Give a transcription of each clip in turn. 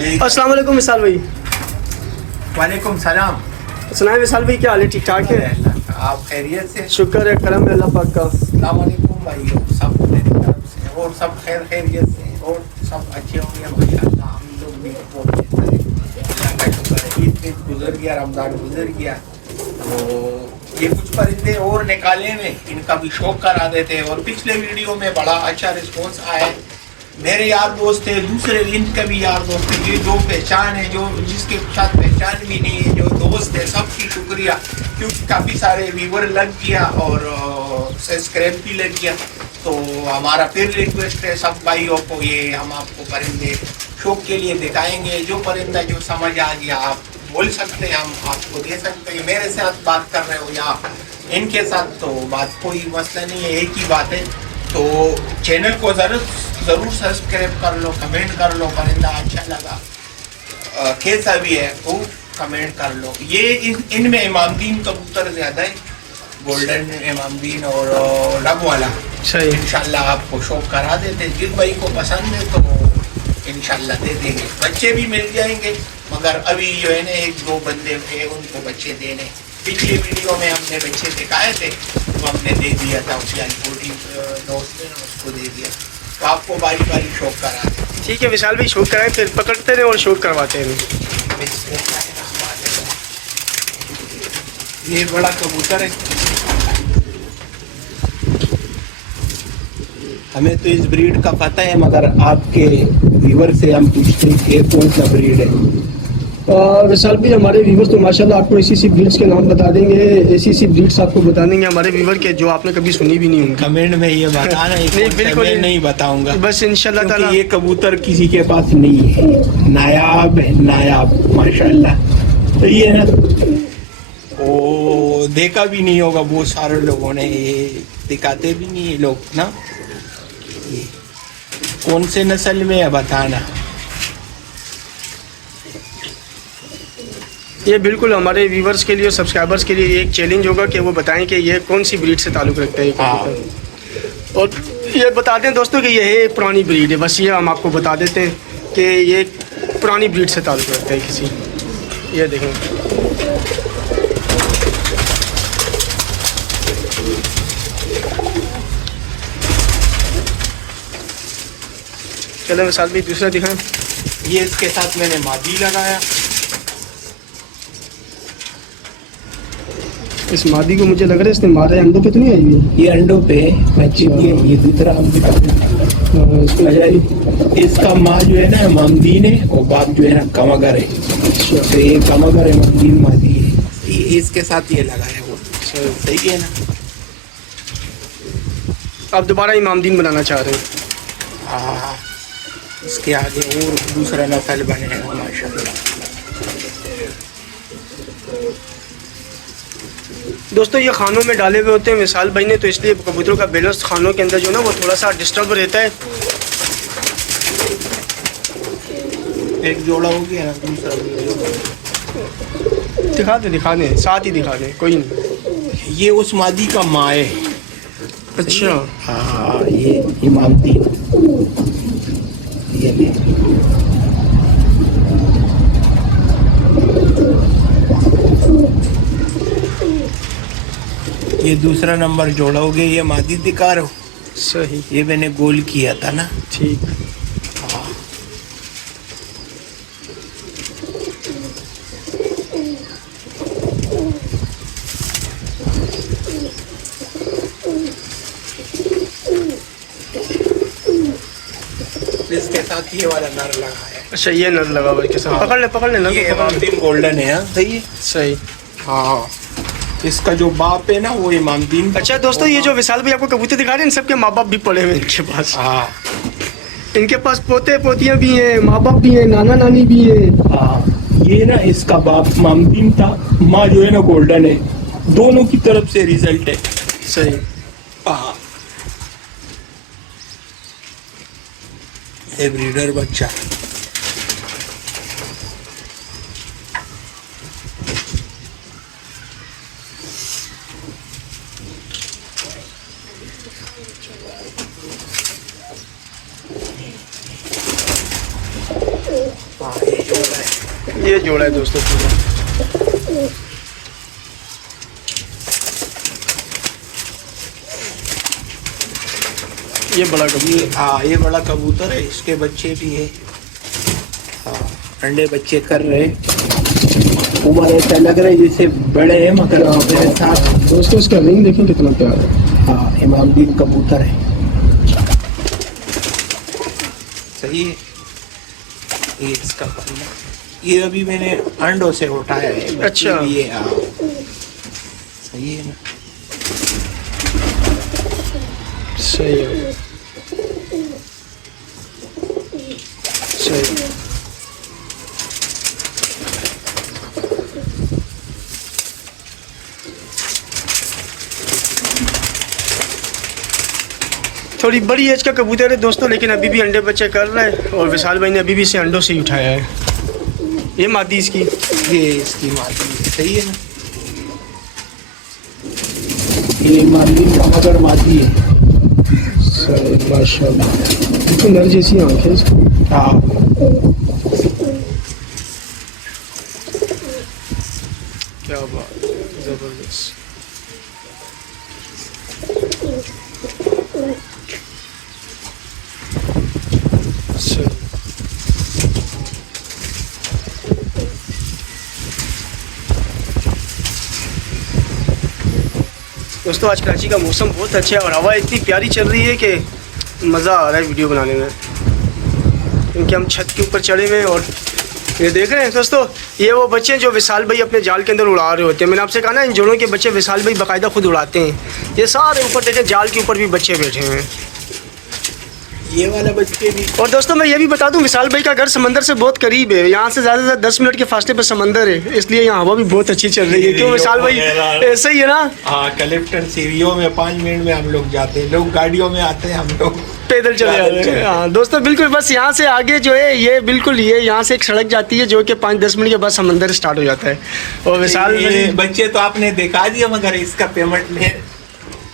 अस्सलाम वालेकुम विशाल भाई। वालेकुम सलाम। सुनाए विशाल भाई, क्या हाल है? ठीक ठाक है? आप खैरियत से? शुक्र है, करम है अल्लाह पाक का। अस्सलाम वालेकुम भाई, सब मेरी तरफ से और सब खैरियत से और सब अच्छे होंगे माशाल्लाह। हम लोग भी बहुत बेहतर हैं, अल्लाह का शुक्र है। ईद गुजर गया, रमज़ान गुजर गया, तो ये कुछ परिंदे और निकाले में इनका भी शौक करा देते। और पिछले वीडियो में बड़ा अच्छा रिस्पॉन्स आया है। मेरे यार दोस्त थे, दूसरे इनके भी यार दोस्त थे, ये जो पहचान है, जो जिसके साथ पहचान भी नहीं है, जो दोस्त है, सबकी शुक्रिया, क्योंकि काफ़ी सारे व्यूवर लग गया और सब्सक्राइब भी लग गया। तो हमारा फिर रिक्वेस्ट है सब भाइयों को, ये हम आपको परिंदे शौक के लिए दिखाएंगे। जो परिंदा जो समझ आ गया आप बोल सकते हैं, हम आपको दे सकते हैं। मेरे साथ बात कर रहे हो या इनके साथ, तो बात कोई मसला नहीं है, एक ही बात है। तो चैनल को ज़रूर सब्सक्राइब कर लो, कमेंट कर लो, परिंदा अच्छा लगा कैसा भी है तो कमेंट कर लो। ये इनमें इमामदीन कबूतर ज़्यादा है, गोल्डन इमामदीन और डब वाला। सही। इंशाल्लाह आपको शौक करा देते, जिस भाई को पसंद है तो इंशाल्लाह दे देंगे। बच्चे भी मिल जाएंगे, मगर अभी जो है ना एक दो बंदे थे उनको बच्चे देने। पिछले वीडियो में हमने बच्चे दिखाए थे, तो हमने दे दिया था, उसकी छोटी दोस्त ने उसको दे दिया। तो आपको बारी बारी शौक करा दें। ठीक है विशाल भाई, शौक कराएं, फिर पकड़ते रहे और शौक करवाते हैं। ये बड़ा कबूतर है, हमें तो इस ब्रीड का पता है, मगर आपके व्यूवर से हम पूछते हैं कि कौन सा ब्रीड है। विशाल भाई, हमारे व्यूवर्स तो माशाल्लाह आपको ऐसी ब्रीड्स के नाम बता देंगे, ऐसी ब्रीड्स आपको बता देंगे हमारे व्यूवर के, जो आपने कभी सुनी भी नहीं होंगी। कमेंट में ये बताना है। नहीं, बिल्कुल नहीं बताऊंगा, बस इंशाल्लाह ताला। ये कबूतर किसी के पास नहीं है, नायाब है, नायाब माशाल्लाह। सही है ना? ओ देखा भी नहीं होगा बहुत सारे लोगों ने, ये दिखाते भी नहीं है लोग ना। ये कौन से नस्ल में है बताना। ये बिल्कुल हमारे व्यूवर्स के लिए और सब्सक्राइबर्स के लिए एक चैलेंज होगा कि वो बताएं कि ये कौन सी ब्रीड से ताल्लुक़ रखता है ये कबूतर। और ये बता दें दोस्तों कि ये है पुरानी ब्रीड है, बस ये हम आपको बता देते हैं कि ये पुरानी ब्रीड से ताल्लुक़ रखता है किसी। ये देखें, चलो मिसाल भी दूसरा दिखाएं। ये इसके साथ मैंने मादी लगाया। इस मादी को मुझे लग रहा है इसने मारा है, अंडों पे तो नहीं आई हुई। ये अंडों पे बच्चे दिए। ये दूसरा हम इसका माँ जो है ना मामदीन है और बाप जो है ना कमगर है। तो ये कमगर है, मामदीन मादी है, इसके साथ ये लगाया वो। सही है ना? आप दोबारा इमामदीन बनाना चाह रहे हैं? हाँ, इसके आगे और दूसरा नस्ल बनेगा माशाल्लाह। दोस्तों ये खानों में डाले हुए होते हैं विशाल भाई ने, तो इसलिए कबूतरों का बैलेंस खानों के अंदर जो ना वो थोड़ा सा डिस्टर्ब रहता है। एक जोड़ा हो गया ना, दूसरा दिखा दें साथ ही दिखा दें, कोई नहीं। ये उस मादी का माँ है। अच्छा, हाँ, ये इमामती ये ये दूसरा नंबर जोड़ा हो गया। ये मादी दिखा रहे हो? सही। ये मैंने गोल किया था ना। ठीक। हाँ, इसके साथ ये वाला नर लगा है। अच्छा, ये नर लगा हुआ है इसके साथ। पकड़ ले नर ये को, पकड़ ले। गोल्डन है। हाँ, सही है। सही। हाँ, इसका जो बाप है ना वो इमामदीन। अच्छा दोस्तों, ये जो विशाल भाई आपको कबूतर दिखा रहे हैं, इन सबके माँ बाप भी पड़े हुए इनके पास। हाँ, इनके पास पोते पोतियाँ भी हैं, माँ बाप भी हैं, नाना नानी भी है। हाँ, ये ना इसका बाप मामदीन था, माँ जो है ना गोल्डन है। दोनों की तरफ से रिजल्ट है। सही। हाँ, ये ब्रीडर बच्चा। ये जोड़ा है दोस्तों पूरा। ये बड़ा कबूतर। हाँ, ये बड़ा कबूतर है, इसके बच्चे भी है। हाँ, अंडे बच्चे कर रहे। उम्र ऐसा लग रहा है जैसे बड़े हैं, मगर मेरे साथ। दोस्तों इसका रिंग देखें कितना प्यारा है। हाँ, इमामदीन कबूतर है। सही है। ये इसका पल्ला, ये अभी मैंने अंडों से उठाया है। बच्चे अच्छा। भी है। हाँ, सही है ना। सही है, सही है। थोड़ी बड़ी एज का कबूतर है दोस्तों, लेकिन अभी भी अंडे बच्चे कर रहा है और विशाल भाई ने अभी भी इसे अंडों से ही उठाया है। ये मादी इसकी। ये इसकी मादी है। सही है ना। ये मादी का मगर मादी है। माशाल्लाह, तो नर जैसी आंखें इसकी। हाँ, क्या बात है, जबरदस्त। सही। दोस्तों आज कराची का मौसम बहुत अच्छा है और हवा इतनी प्यारी चल रही है कि मज़ा आ रहा है वीडियो बनाने में, क्योंकि हम छत के ऊपर चढ़े हुए हैं। और ये देख रहे हैं दोस्तों, ये वो बच्चे जो विशाल भाई अपने जाल के अंदर उड़ा रहे होते हैं। मैंने आपसे कहा ना, इन जोड़ों के बच्चे विशाल भाई बाकायदा खुद उड़ाते हैं। ये सारे ऊपर देखें, जाल के ऊपर भी बच्चे बैठे हुए हैं। ये वाला बच्चे भी। और दोस्तों मैं ये भी बता दूं, विशाल भाई का घर समंदर से बहुत करीब है। यहाँ से ज़्यादा से ज़्यादा 10 मिनट के फासले पर समंदर है, इसलिए यहाँ हवा भी बहुत अच्छी चल रही है। क्यों विशाल भाई, ऐसा ही है ना। हाँ, कलेक्टर सीढ़ियों में 5 मिनट में हम लोग जाते हैं, लोग गाड़ियों में आते हैं, हम लोग पैदल चले जाते हैं। हाँ दोस्तों, बिल्कुल। बस यहाँ से आगे जो है, ये बिल्कुल ये यहाँ से एक सड़क जाती है जो कि 5-10 मिनट के बाद समंदर स्टार्ट हो जाता है। और विशाल ये बच्चे तो आपने देखा दिया, मगर इसका पेमेंट में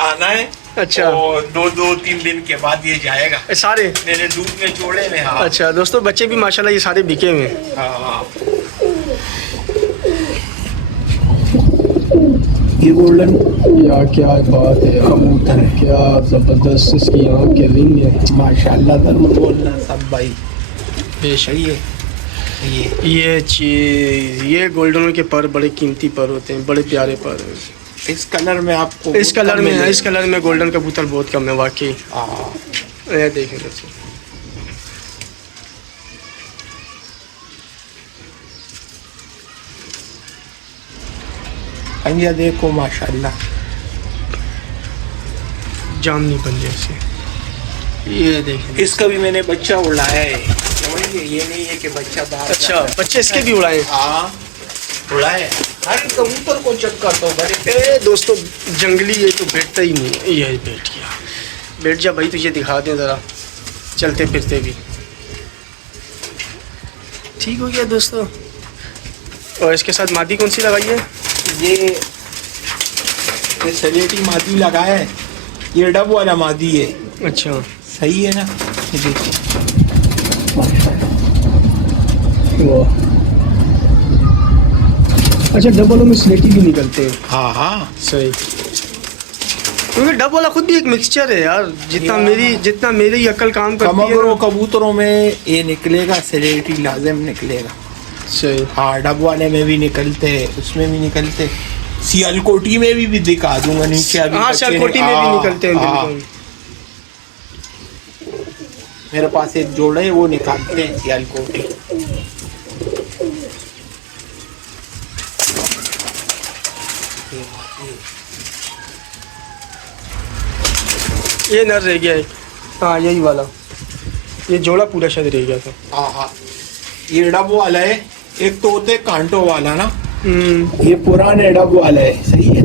आना है। अच्छा। और 2-3 दिन के बाद ये जाएगा। सारे मैंने दूध में जोड़े में। हाँ। अच्छा दोस्तों, बच्चे भी माशाल्लाह ये सारे बिके हुए हैं। हाँ। ये गोल्डन, या क्या बात है, कबूतर है। क्या जबरदस्त इसकी आँख के रिंग है। माशाल्लाह, जरूर बोलना सब भाई। बेशक। सही है। ये चीज़, ये गोल्डनों के पर बड़े कीमती पर होते हैं, बड़े प्यारे पर हैं। इस कलर में आपको, इस कलर में गोल्डन कबूतर बहुत कम है वाकई। ये देखें दोस्तों, पंजा देखो माशाल्लाह, जामनी बन जैसे। ये देखें, इसका भी मैंने बच्चा उड़ाया है। समझिए, ये नहीं है कि बच्चा बाहर अच्छा जाता है। बच्चे इसके भी उड़ाए। हाँ, उड़ाए। हर कबूतर को चक्कर तो बड़े। ए दोस्तों, जंगली ये तो बैठता ही नहीं है। ये बैठ गया। बैठ जा भाई, तुझे दिखा दें ज़रा, चलते फिरते भी ठीक हो गया दोस्तों। और इसके साथ मादी कौन सी लगाई है? ये सलेटी मादी लगाया है। ये डब वाला मादी है। अच्छा, सही है ना। ये देखिए, अच्छा डब वालों में स्लेटी भी निकलते हैं। हाँ हाँ, सही, क्योंकि डब वाला खुद भी एक मिक्सचर है यार। जितना मेरी अक्ल काम करती है। कमगरों कबूतरों में ये निकलेगा, सलेटी लाजिम निकलेगा। सही। हाँ, डब वाले में भी निकलते हैं, उसमें भी निकलते। सियालकोटी में भी दिखा दूंगा नीचे। अभी हाँ, सियालकोटी में भी निकलते हैं बिल्कुल। मेरे पास एक जोड़ा है, वो निकालते हैं सियालकोटी। ये नर रह गया है। हाँ यही वाला, ये जोड़ा पूरा शायद रह गया था। हाँ हाँ, ये डब वाला है। एक तो होते कांटो वाला ना, हम्म, ये पुराने डब वाला है। सही है,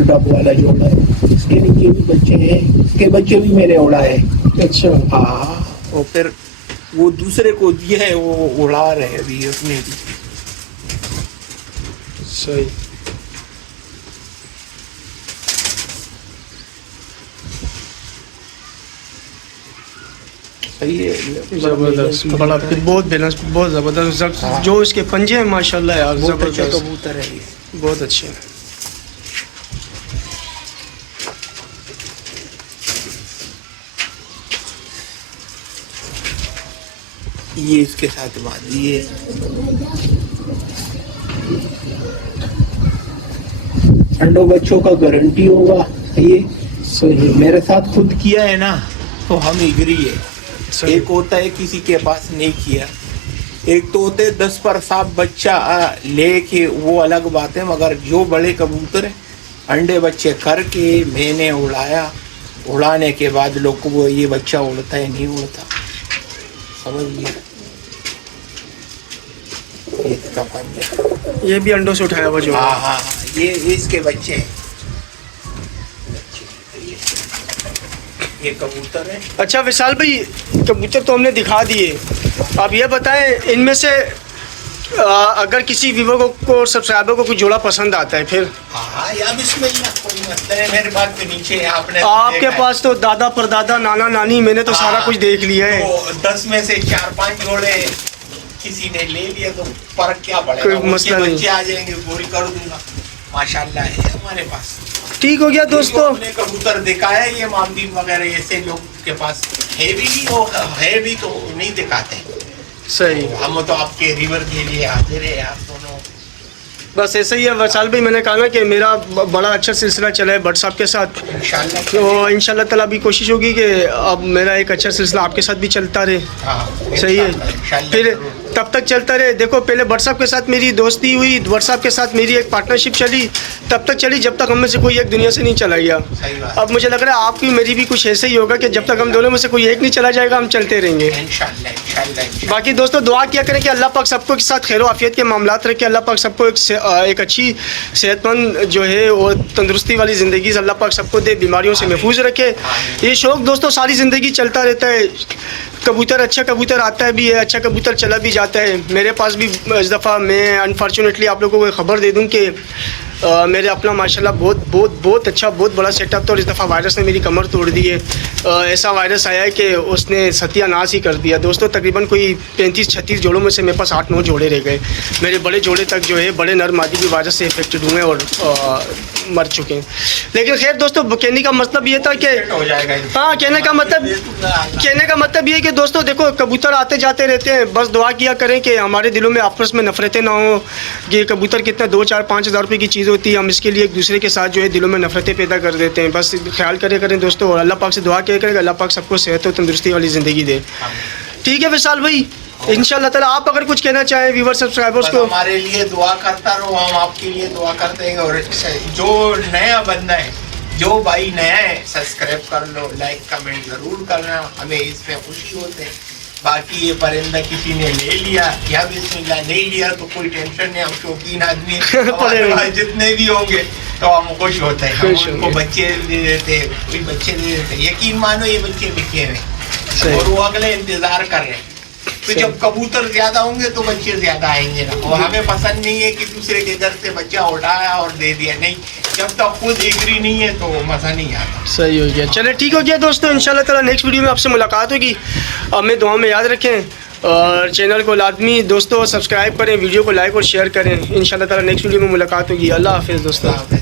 डब वाला जोड़ा है। इसके नीचे भी बच्चे हैं, इसके बच्चे भी मैंने उड़ाए। अच्छा। हाँ, और फिर वो दूसरे को दिया है, वो उड़ा रहे अभी अपने भी। सही। सही है ज़बरदस्त, बड़ा फिर बहुत बैलेंस, बहुत ज़बरदस्त। जो इसके पंजे हैं माशाल्लाह यार, बहुत अच्छा ज़बरदस्त, कबूतर है ये। बहुत अच्छे हैं। ये इसके साथ बांधी है। अंडों बच्चों का गारंटी होगा ये। मेरे साथ खुद किया है ना, तो हम एग्री है। सही। एक होता है किसी के पास नहीं किया, एक तो होते 10 पर साफ बच्चा लेके, वो अलग बात है। मगर जो बड़े कबूतर है अंडे बच्चे करके मैंने उड़ाया, उड़ाने के बाद लोग को वो ये बच्चा उड़ता है नहीं उड़ता, समझिए। इसका पंजा, ये भी अंडों से उठाया हुआ जो है। हाँ हाँ हाँ, ये इसके बच्चे हैं। ये कबूतर है। अच्छा विशाल भाई, कबूतर तो हमने दिखा दिए, अब ये बताएं इनमें से अगर किसी व्यूवर को सब्सक्राइबर को कुछ जोड़ा पसंद आता है फिर? हाँ या बिस्मिल्लाह, कोई मसला है। मेरे पास तो नीचे है, आपने आपके पास तो दादा परदादा नाना नानी, मैंने तो सारा कुछ देख लिया है। तो 10 में से 4-5 जोड़े किसी ने ले लिया तो फर्क क्या पड़ेगा, कोई मसला नहीं। बच्चे आ जाएंगे, पूरी कर दूंगा। माशाल्लाह है हमारे पास। ठीक हो गया दोस्तों। हमने कबूतर दिखाया, ये मामदीन वगैरह ऐसे लोग के पास है भी नहीं, वो है भी तो नहीं दिखाते। सही, हम तो आपके रिवर के लिए हाजिर है आप दोनों। बस ऐसे ही है विशाल भाई, मैंने कहा ना कि मेरा बड़ा अच्छा सिलसिला चला है भट्ट साहब के साथ, इंशाल्लाह तो इंशाल्लाह ताला भी कोशिश होगी कि अब मेरा एक अच्छा सिलसिला आपके साथ भी चलता रहे। हाँ, सही है, इंशाल्लाह फिर जरूर। तब तक चलता रहे। देखो पहले भट्ट साहब के साथ मेरी दोस्ती हुई, भट्ट साहब के साथ मेरी एक पार्टनरशिप चली, तब तक चली जब तक हम में से कोई एक दुनिया से नहीं चला गया। सही बात। अब मुझे लग रहा है आपकी मेरी भी कुछ ऐसे ही होगा कि जब तक हम दोनों में से कोई एक नहीं चला जाएगा हम चलते रहेंगे। इंशाल्लाह इंशाल्लाह। बाकी दोस्तों दुआ किया करें कि अल्लाह पाक सबको के साथ खैर आफियत के मामलात रखे, अल्लाह पाक सबको एक अच्छी सेहतमंद जो है और तंदुरुस्ती वाली ज़िंदगी अल्लाह पाक सबको दे, बीमारियों से महफूज रखे। ये शौक़ दोस्तों सारी ज़िंदगी चलता रहता है। कबूतर अच्छा कबूतर आता है भी है, अच्छा कबूतर चला भी जाता है। मेरे पास भी इस दफ़ा, मैं अनफॉर्चुनेटली आप लोगों को खबर दे दूं कि मेरे अपना माशाल्लाह बहुत अच्छा बहुत बड़ा सेटअप था, और इस दफ़ा वायरस ने मेरी कमर तोड़ दी है। ऐसा वायरस आया है कि उसने सत्यानाश ही कर दिया दोस्तों। तकरीबन कोई 35-36 जोड़ों में से मेरे पास 8-9 जोड़े रह गए। मेरे बड़े जोड़े तक जो है, बड़े नर मादी भी वायरस से इफेक्टेड हुए और मर चुके हैं। लेकिन खैर दोस्तों, कहने का मतलब ये था कि हो जाएगा। हाँ, कहने का मतलब ये है कि दोस्तों देखो कबूतर आते जाते रहते हैं, बस दुआ किया करें कि हमारे दिलों में आपस में नफरतें ना हो। ये कबूतर कितना 2-4-5 हज़ार रुपये की चीज़ होती है, हम इसके लिए एक दूसरे के साथ जो है दिलों में नफरतें पैदा कर देते हैं। बस ख्याल करें दोस्तों, और अल्लाह पाक से दुआ किया करें, अल्लाह पाक सबको सेहत और तंदुरुस्ती वाली ज़िंदगी दे। ठीक है विशाल भाई, इंशाल्लाह ताला आप अगर कुछ कहना चाहें व्यूअर सब्सक्राइबर्स को? हमारे लिए दुआ करता रहो, हम आपके लिए दुआ करते हैं। और जो नया बंदा है, जो भाई नया है, सब्सक्राइब कर लो, लाइक कमेंट जरूर करना, हमें इसमें खुशी होते है। बाकी ये परिंदा किसी ने ले लिया या बिस्मिल्लाह नहीं लिया तो कोई टेंशन नहीं, हम शौकीन आदमी हमारे पास जितने भी होंगे तो हम खुश होते हैं। हम उनको बच्चे दे देते हैं, कोई बच्चे दे देते हैं, यकीन मानो ये बच्चे बिके हुए और वो अगले इंतजार कर रहे हैं। तो जब कबूतर ज्यादा होंगे तो बच्चे ज्यादा आएंगे ना, और हमें पसंद नहीं है कि दूसरे के घर से बच्चा उठाया और दे दिया। नहीं, जब तक खुद एग्री नहीं है तो मजा नहीं आता। सही हो गया, चले ठीक हो गया दोस्तों। इंशाल्लाह ताला नेक्स्ट वीडियो में आपसे मुलाकात होगी। हमें दुआ में याद रखें और चैनल को लाजमी दोस्तों सब्सक्राइब करें, वीडियो को लाइक और शेयर करें। इंशाल्लाह ताला नेक्स्ट वीडियो में मुलाकात होगी। अल्लाह हाफिज़ दोस्तों।